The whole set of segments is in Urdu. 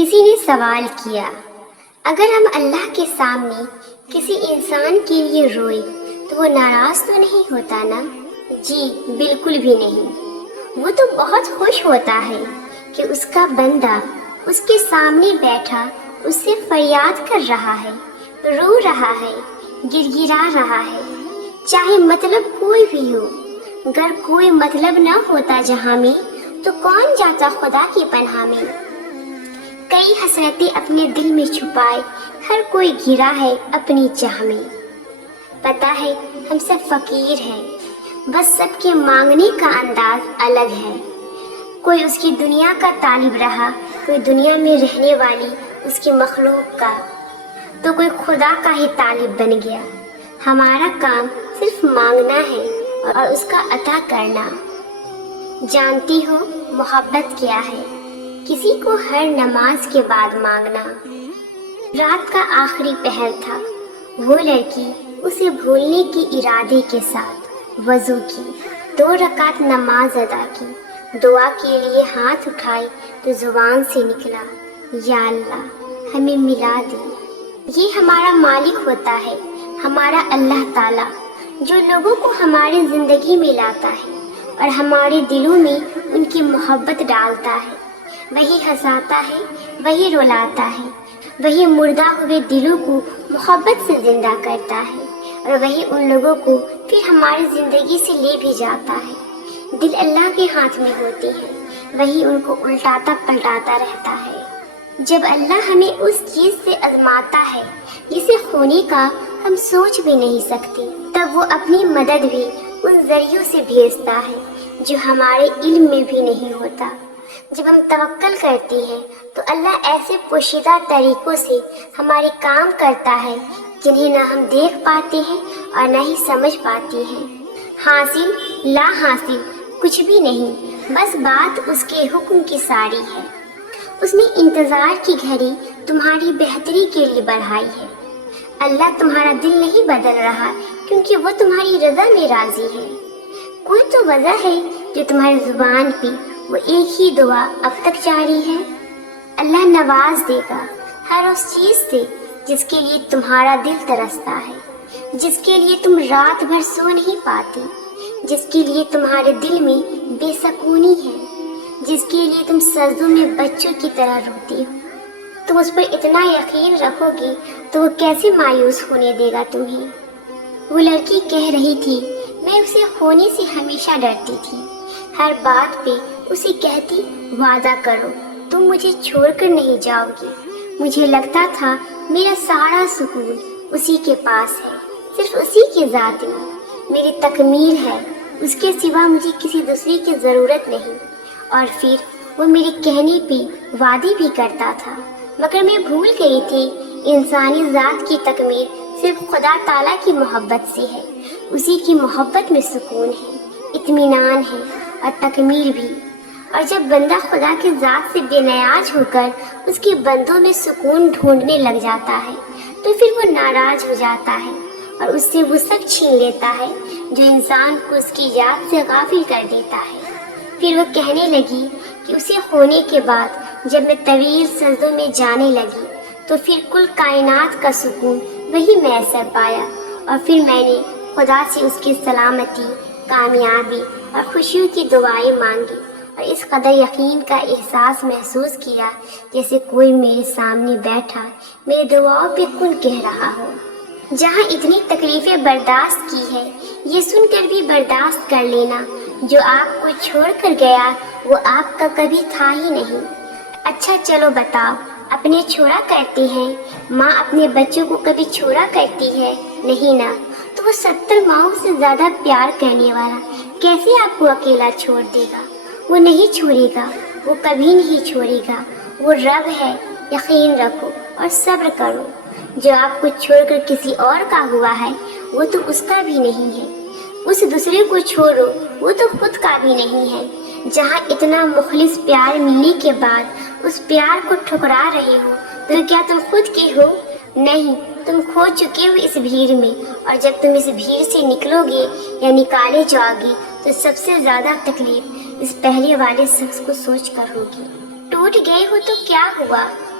کسی نے سوال کیا، اگر ہم اللہ کے سامنے کسی انسان کے لیے روئے تو وہ ناراض تو نہیں ہوتا نا؟ جی بالکل بھی نہیں، وہ تو بہت خوش ہوتا ہے کہ اس کا بندہ اس کے سامنے بیٹھا اس سے فریاد کر رہا ہے، رو رہا ہے، گر گرا رہا ہے، چاہے مطلب کوئی بھی ہو۔ اگر کوئی مطلب نہ ہوتا جہاں میں تو کون جاتا خدا کی پناہ میں؟ کئی حسرتیں اپنے دل میں چھپائے ہر کوئی گرا ہے اپنی چاہ میں۔ پتہ ہے ہم سب فقیر ہیں، بس سب کے مانگنے کا انداز الگ ہے۔ کوئی اس کی دنیا کا طالب رہا، کوئی دنیا میں رہنے والی اس کی مخلوق کا، تو کوئی خدا کا ہی طالب بن گیا۔ ہمارا کام صرف مانگنا ہے اور اس کا عطا کرنا۔ جانتی ہو محبت کیا ہے؟ کسی کو ہر نماز کے بعد مانگنا۔ رات کا آخری پہر تھا، وہ لڑکی اسے بھولنے کے ارادے کے ساتھ وضو کی، 2 رکعت نماز ادا کی، دعا کے لیے ہاتھ اٹھائے تو زبان سے نکلا، یا اللہ ہمیں ملا دے۔ یہ ہمارا مالک ہوتا ہے، ہمارا اللہ تعالیٰ، جو لوگوں کو ہماری زندگی میں لاتا ہے اور ہمارے دلوں میں ان کی محبت ڈالتا ہے۔ وہی ہنساتا ہے، وہی رلاتا ہے، وہی مردہ ہوئے دلوں کو محبت سے زندہ کرتا ہے، اور وہی ان لوگوں کو پھر ہماری زندگی سے لے بھی جاتا ہے۔ دل اللہ کے ہاتھ میں ہوتے ہیں، وہی ان کو الٹاتا پلٹاتا رہتا ہے۔ جب اللہ ہمیں اس چیز سے آزماتا ہے جسے ہونے کا ہم سوچ بھی نہیں سکتے، تب وہ اپنی مدد بھی ان ذریعوں سے بھیجتا ہے جو ہمارے علم میں بھی نہیں ہوتا۔ جب ہم توکل کرتے ہیں تو اللہ ایسے پوشیدہ طریقوں سے ہمارے کام کرتا ہے جنہیں نہ ہم دیکھ پاتے ہیں اور نہ ہی سمجھ پاتے ہیں۔ حاصل لا حاصل کچھ بھی نہیں، بس بات اس کے حکم کی ساری ہے۔ اس نے انتظار کی گھڑی تمہاری بہتری کے لیے بڑھائی ہے۔ اللہ تمہارا دل نہیں بدل رہا کیونکہ وہ تمہاری رضا میں راضی ہے۔ کوئی تو وجہ ہے جو تمہاری زبان پہ وہ ایک ہی دعا اب تک جاری ہے۔ اللہ نواز دے گا ہر اس چیز سے جس کے لیے تمہارا دل ترستا ہے، جس کے لیے تم رات بھر سو نہیں پاتے، جس کے لیے تمہارے دل میں بے سکونی ہے، جس کے لیے تم سجدوں میں بچوں کی طرح روتی ہو۔ تم اس پر اتنا یقین رکھو گی تو وہ کیسے مایوس ہونے دے گا تمہیں؟ وہ لڑکی کہہ رہی تھی، میں اسے کھونے سے ہمیشہ ڈرتی تھی، ہر بات پہ اسے کہتی وعدہ کرو تم مجھے چھوڑ کر نہیں جاؤ گی۔ مجھے لگتا تھا میرا سارا سکون اسی کے پاس ہے، صرف اسی کی ذات میں میری تکمیل ہے، اس کے سوا مجھے کسی دوسرے کی ضرورت نہیں۔ اور پھر وہ میرے کہنے پہ وعدے بھی کرتا تھا، مگر میں بھول گئی تھی انسانی ذات کی تکمیل صرف خدا تعالیٰ کی محبت سے ہے۔ اسی کی محبت میں سکون ہے، اطمینان ہے اور تکمیل بھی۔ اور جب بندہ خدا کے ذات سے بے نیاز ہو کر اس کے بندوں میں سکون ڈھونڈنے لگ جاتا ہے تو پھر وہ ناراض ہو جاتا ہے اور اس سے وہ سب چھین لیتا ہے جو انسان کو اس کی یاد سے غافل کر دیتا ہے۔ پھر وہ کہنے لگی کہ اسے ہونے کے بعد جب میں طویل سجدوں میں جانے لگی تو پھر کل کائنات کا سکون وہی میسر پایا، اور پھر میں نے خدا سے اس کی سلامتی، کامیابی اور خوشیوں کی دعائیں مانگی، اور اس قدر یقین کا احساس محسوس کیا جیسے کوئی میرے سامنے بیٹھا میری دعاؤں پہ کن کہہ رہا ہو۔ جہاں اتنی تکلیفیں برداشت کی ہے، یہ سن کر بھی برداشت کر لینا، جو آپ کو چھوڑ کر گیا وہ آپ کا کبھی تھا ہی نہیں۔ اچھا چلو بتاؤ، اپنے چھوڑا کرتے ہیں؟ ماں اپنے بچوں کو کبھی چھوڑا کرتی ہے؟ نہیں نا، تو وہ 70 ماؤں سے زیادہ پیار کرنے والا کیسے آپ کو اکیلا چھوڑ دے گا؟ وہ نہیں چھوڑے گا، وہ کبھی نہیں چھوڑے گا، وہ رب ہے۔ یقین رکھو اور صبر کرو۔ جو آپ کو چھوڑ کر کسی اور کا ہوا ہے وہ تو اس کا بھی نہیں ہے، اس دوسرے کو چھوڑو وہ تو خود کا بھی نہیں ہے۔ جہاں اتنا مخلص پیار ملنے کے بعد اس پیار کو ٹھکرا رہے ہو تو کیا تم خود کے ہو؟ نہیں، تم کھو چکے ہو اس بھیڑ میں، اور جب تم اس بھیڑ سے نکلو گے یا نکالے جاؤ گے تو سب سے زیادہ تکلیف اس پہلے والے شخص کو سوچ کر ہوگی۔ ٹوٹ گئے ہو تو کیا ہوا،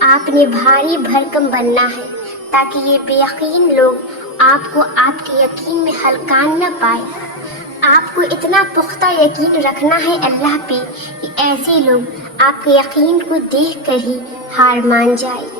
آپ نے بھاری بھرکم بننا ہے تاکہ یہ بے یقین لوگ آپ کو آپ کے یقین میں ہلکان نہ پائے۔ آپ کو اتنا پختہ یقین رکھنا ہے اللہ پہ کہ ایسے لوگ آپ کے یقین کو دیکھ کر ہی ہار مان جائے۔